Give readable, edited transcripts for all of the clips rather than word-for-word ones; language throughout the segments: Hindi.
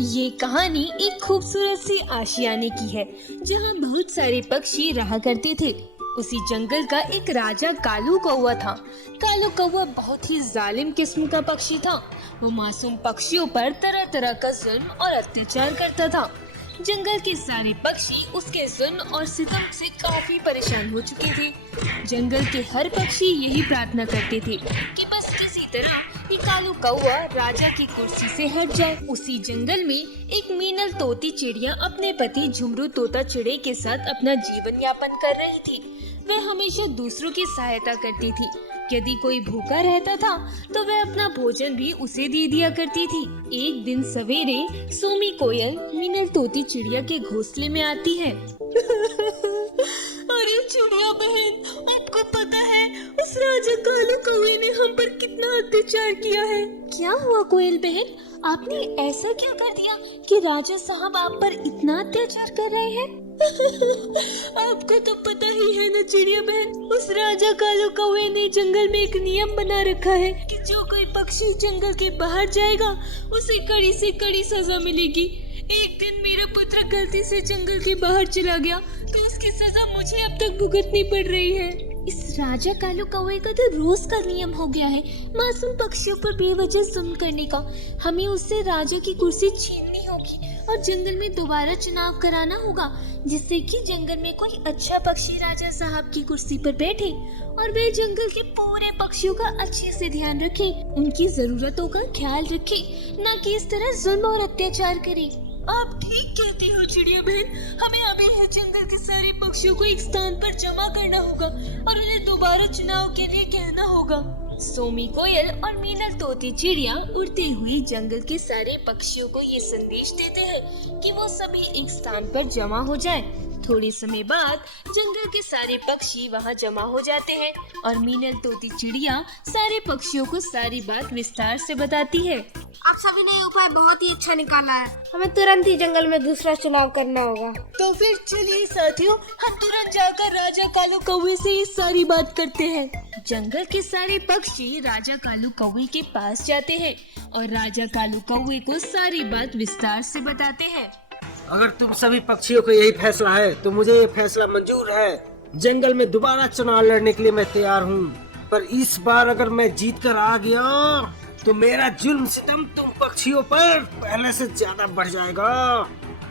ये कहानी एक खूबसूरत सी आशियाने की है जहाँ बहुत सारे पक्षी रहा करते थे। उसी जंगल का एक राजा कालू कौवा था। कालू कौवा बहुत ही जालिम किस्म का पक्षी था। वो मासूम पक्षियों पर तरह तरह का जुल्म और अत्याचार करता था। जंगल के सारे पक्षी उसके जुल्म और सितम से काफी परेशान हो चुके थे। जंगल के हर पक्षी यही प्रार्थना करते थे कि बस किसी तरह ये कालू कौवा राजा की कुर्सी से हट जाए। उसी जंगल में एक मीनल तोती चिड़िया अपने पति झुमरू तोता चिड़ै के साथ अपना जीवन यापन कर रही थी। वह हमेशा दूसरों की सहायता करती थी। यदि कोई भूखा रहता था तो वह अपना भोजन भी उसे दे दिया करती थी। एक दिन सवेरे सोमी कोयल मीनल तोती चिड़िया के घोंसले में आती है। अरे चिड़िया बहन, आपको पता है उस राजा कालू कौवे ने हम पर कितना अत्याचार किया है। क्या हुआ कोयल बहन, आपने ऐसा क्या कर दिया कि राजा साहब आप पर इतना अत्याचार कर रहे हैं? आपको तो पता ही है ना चिड़िया बहन, उस राजा कालू कौवे ने जंगल में एक नियम बना रखा है कि जो कोई पक्षी जंगल के बाहर जाएगा उसे कड़ी से कड़ी सजा मिलेगी। एक दिन मेरा पुत्र गलती से जंगल के बाहर चला गया तो उसकी सजा मुझे अब तक भुगतनी पड़ रही है। इस राजा कालू कौवे का तो रोज का नियम हो गया है मासूम पक्षियों पर बेवजह जुल्म करने का। हमें उससे राजा की कुर्सी छीननी होगी और जंगल में दोबारा चुनाव कराना होगा जिससे कि जंगल में कोई अच्छा पक्षी राजा साहब की कुर्सी पर बैठे और वे जंगल के पूरे पक्षियों का अच्छे से ध्यान रखे, उनकी जरूरतों का ख्याल रखे, न कि इस तरह जुल्म और अत्याचार करे। आप ठीक कहते हो चिड़िया बहन, हमें अभी जंगल के सारे पक्षियों को एक स्थान पर जमा करना होगा और उन्हें दोबारा चुनाव के लिए कहना होगा। सोमी कोयल और मीनल तोती चिड़िया उड़ते हुए जंगल के सारे पक्षियों को ये संदेश देते हैं कि वो सभी एक स्थान पर जमा हो जाएं। थोड़े समय बाद जंगल के सारे पक्षी वहाँ जमा हो जाते हैं और मीनल तोती चिड़िया सारे पक्षियों को सारी बात विस्तार से बताती है। आप सभी ने उपाय बहुत ही अच्छा निकाला है, हमें तुरंत ही जंगल में दूसरा चुनाव करना होगा। तो फिर चलिए साथियों, हम तुरंत जाकर राजा कालू कौवे से ये सारी बात करते हैं। जंगल के सारे पक्षी राजा कालू कौवे के पास जाते हैं और राजा कालू कौवे को सारी बात विस्तार से बताते हैं। अगर तुम सभी पक्षियों को यही फैसला है तो मुझे ये फैसला मंजूर है। जंगल में दोबारा चुनाव लड़ने के लिए मैं तैयार हूँ, पर इस बार अगर मैं जीत कर आ गया तो मेरा जुल्म सितम तुम पक्षियों पर पहले से ज्यादा बढ़ जाएगा।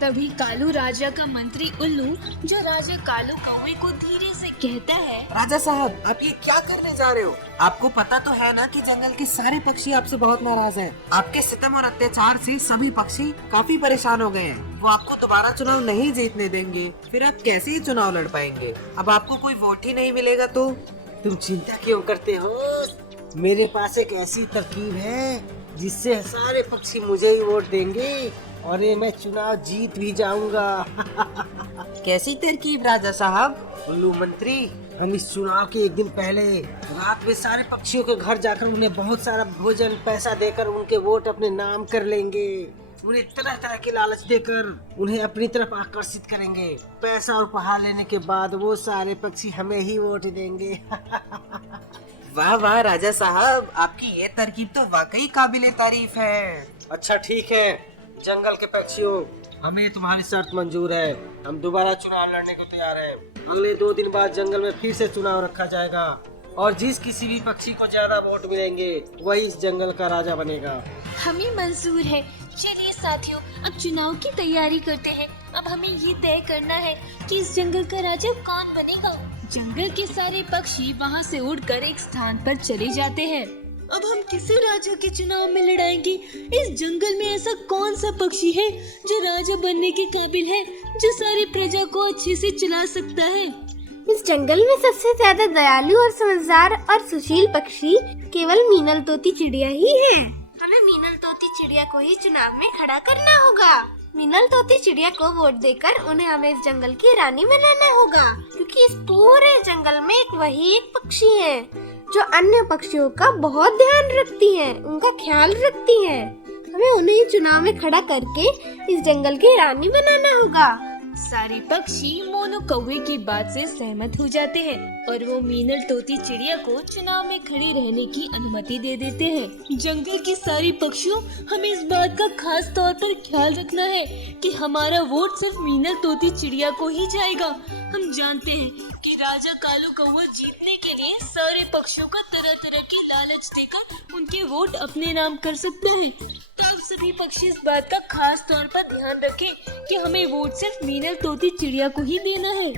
तभी कालू राजा का मंत्री उल्लू जो राजा कालू कौवे को धीरे से कहता है, राजा साहब आप ये क्या करने जा रहे हो? आपको पता तो है ना कि जंगल के सारे पक्षी आपसे बहुत नाराज हैं। आपके सितम और अत्याचार से सभी पक्षी काफी परेशान हो गए हैं। वो आपको दोबारा चुनाव नहीं जीतने देंगे, फिर आप कैसे ही चुनाव लड़ पाएंगे? अब आपको कोई वोट ही नहीं मिलेगा तो तुम चिंता क्यों करते हो? मेरे पास एक ऐसी तरकीब है जिससे सारे पक्षी मुझे ही वोट देंगे और ये मैं चुनाव जीत भी जाऊंगा। कैसी तरकीब राजा साहब? उल्लू मंत्री, हम इस चुनाव के एक दिन पहले रात में सारे पक्षियों के घर जाकर उन्हें बहुत सारा भोजन पैसा देकर उनके वोट अपने नाम कर लेंगे। उन्हें तरह तरह के लालच देकर उन्हें अपनी तरफ आकर्षित करेंगे। पैसा और उपहार लेने के बाद वो सारे पक्षी हमें ही वोट देंगे। वाह वाह राजा साहब, आपकी ये तरकीब तो वाकई काबिले तारीफ है। अच्छा ठीक है जंगल के पक्षियों, हमें तुम्हारी शर्त मंजूर है। हम दोबारा चुनाव लड़ने को तैयार हैं। अगले 2 दिन बाद जंगल में फिर से चुनाव रखा जाएगा और जिस किसी भी पक्षी को ज्यादा वोट मिलेंगे वही इस जंगल का राजा बनेगा। हमें मंजूर है। चलिए साथियों, अब चुनाव की तैयारी करते हैं। अब हमें ये तय करना है कि इस जंगल का राजा कौन बनेगा। जंगल के सारे पक्षी वहाँ से उड़कर एक स्थान पर चले जाते हैं। अब हम किसे राजा के चुनाव में लड़ाएंगे? इस जंगल में ऐसा कौन सा पक्षी है जो राजा बनने के काबिल है, जो सारी प्रजा को अच्छे से चला सकता है? इस जंगल में सबसे ज्यादा दयालु और समझदार और सुशील पक्षी केवल मीनल तोती चिड़िया ही है। हमें मीनल तोती चिड़िया को ही चुनाव में खड़ा करना होगा। मीनल तोती चिड़िया को वोट देकर उन्हें हमें इस जंगल की रानी बनाना होगा, क्योंकि इस पूरे जंगल में वही एक पक्षी है जो अन्य पक्षियों का बहुत ध्यान रखती है, उनका ख्याल रखती है। हमें उन्हें ही चुनाव में खड़ा करके इस जंगल की रानी बनाना होगा। सारे पक्षी मोनू कौवे की बात से सहमत हो जाते हैं। और वो मीनल तोती चिड़िया को चुनाव में खड़ी रहने की अनुमति दे देते हैं। जंगल के सारे पक्षियों, हमें इस बात का खास तौर पर ख्याल रखना है कि हमारा वोट सिर्फ मीनल तोती चिड़िया को ही जाएगा। हम जानते हैं कि राजा कालू कौवा जीतने के लिए सारे पक्षियों का तरह तरह की लालच देकर उनके वोट अपने नाम कर सकते हैं। तो अब सभी पक्षी इस बात का खास तौर पर ध्यान रखें कि हमें वोट सिर्फ मीनल तोती चिड़िया को ही देना है।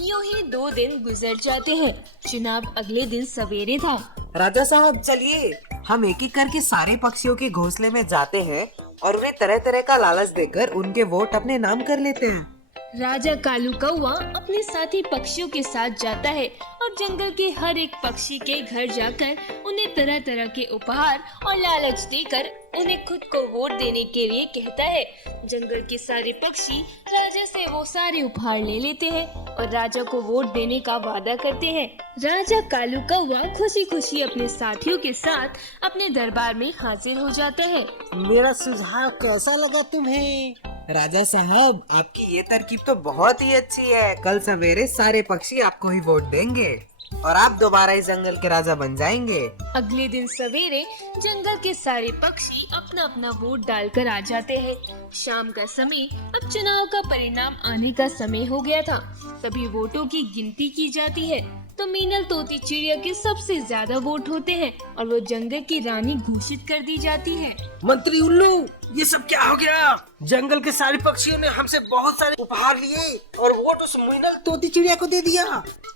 यूं ही 2 दिन गुजर जाते हैं। चुनाव अगले दिन सवेरे था। राजा साहब चलिए, हम एक एक करके सारे पक्षियों के घोंसले में जाते हैं और उन्हें तरह तरह का लालच देकर उनके वोट अपने नाम कर लेते हैं। राजा कालू कौवा अपने साथी पक्षियों के साथ जाता है और जंगल के हर एक पक्षी के घर जाकर उन्हें तरह तरह के उपहार और लालच देकर उन्हें खुद को वोट देने के लिए कहता है। जंगल के सारे पक्षी राजा से वो सारे उपहार ले लेते हैं और राजा को वोट देने का वादा करते हैं। राजा कालू कौवा खुशी खुशी अपने साथियों के साथ अपने दरबार में हाजिर हो जाता है। मेरा सुझाव कैसा लगा तुम्हें? राजा साहब, आपकी ये तरकीब तो बहुत ही अच्छी है। कल सवेरे सारे पक्षी आपको ही वोट देंगे और आप दोबारा इस जंगल के राजा बन जाएंगे। अगले दिन सवेरे जंगल के सारे पक्षी अपना अपना वोट डालकर आ जाते हैं। शाम का समय, अब चुनाव का परिणाम आने का समय हो गया था। सभी वोटों की गिनती की जाती है तो मीनल तोती चिड़िया के सबसे ज्यादा वोट होते हैं और वो जंगल की रानी घोषित कर दी जाती है। मंत्री उल्लू, ये सब क्या हो गया? जंगल के सारे पक्षियों ने हमसे बहुत सारे उपहार लिए और वोट उस मीनल तोती चिड़िया को दे दिया।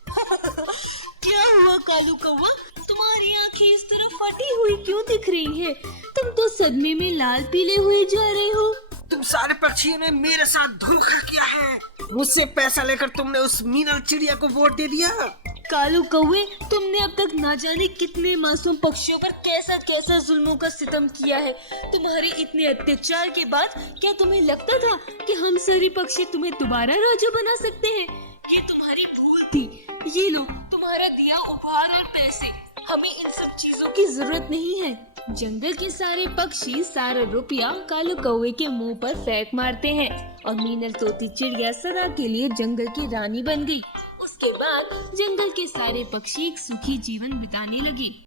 क्या हुआ कालू कौवा? तुम्हारी आंखें इस तरह फटी हुई क्यों दिख रही है? तुम तो सदमे में लाल पीले हुए जा रहे हो। तुम सारे पक्षियों ने मेरे साथ धोखा किया है। मुझसे पैसा लेकर तुमने उस मीनल चिड़िया को वोट दे दिया। कालू कौवे, तुमने अब तक ना जाने कितने मासूम पक्षियों पर कैसा कैसा जुल्मों का सितम किया है। तुम्हारे इतने अत्याचार के बाद क्या तुम्हें लगता था कि हम सारे पक्षी तुम्हें दोबारा राजा बना सकते हैं? ये तुम्हारी भूल थी। ये लो तुम्हारा दिया उपहार और पैसे। हमें इन सब चीजों की जरूरत नहीं है। जंगल के सारे पक्षी सारा रुपया कालू कौवे के मुंह पर फेंक मारते हैं और मीनल तोती चिड़िया सदा के लिए जंगल की रानी बन गई। उसके बाद जंगल के सारे पक्षी एक सुखी जीवन बिताने लगे।